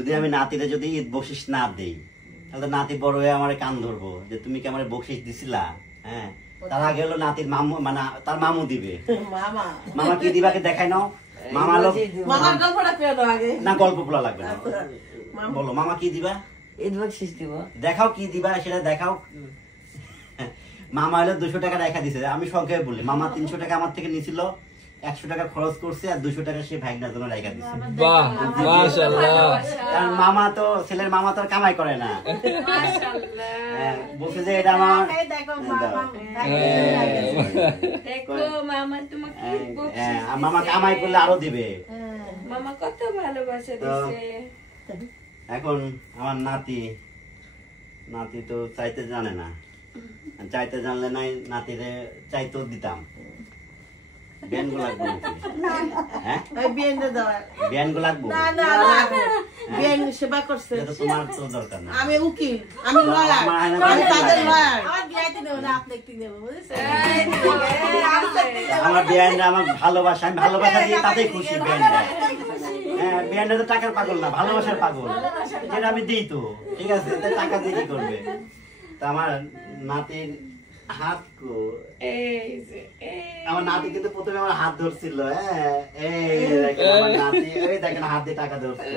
যদি আমি নাতিরে যদি ঈদ বকশিস না দেই তাহলে নাতি বড় হয়ে আমার কান ধরবো যে তুমি কি আমার বকশিস দিছিলা। হ্যাঁ, তার আগে হলো নাতির মামু, মানে তার মামু দিবে। মামা কি দিবাকে দেখাই নাও। মামা লোক না, গল্প বলা লাগবে না, বলো মামা কি দিবা, ঈদ বকশিস দিব। দেখাও কি দিবা সেটা দেখাও। মামা হলো 200 টাকা রেখা দিছে। আমি সংক্ষেপে বলি, মামা 300 টাকা আমার থেকে নিছিল, 100 টাকা খরচ করছে আর 200 টাকা সে ভাইগনার জন্য রেখা দিছে। বাহ, মাশাআল্লাহ। কারণ মামা তো, ছেলের মামা তো আর কামাই করে না, বলছে যে এটা আমার মামা কামাই করলে আরো দিবে। মামা কত ভালোবাসা দিছে। এখন আমার নাতি তো চাইতে জানে না, চাইতে জানলে নাই নাতিরে চাইতেও দিতাম। বিয়ানগো লাগবো নাকি? হ্যাঁ, বিয়ানগো লাগবো। সেবা করছে। এটা তো তোমার তো দরকার না। আমি উকিল, আমি লয়ার, আমি তাদের লয়ার। আমার বিয়ানরা আমার ভালোবাসা, আমি ভালোবাসা দিয়ে তাতেই খুশি। বিয়ানরা, হ্যাঁ, বিয়ানরা তো টাকার পাগল না, ভালোবাসার পাগল। যেটা আমি দিই তো ঠিক আছে, টাকা দিয়ে কি করবে। তা আমার নাতির হাত কো, আমার নাতি কিন্তু প্রথমে আমার হাত ধরছিল। হ্যাঁ, এই দেখেন আমার নাতি, এই দেখেন হাত দিয়ে টাকা ধরছে।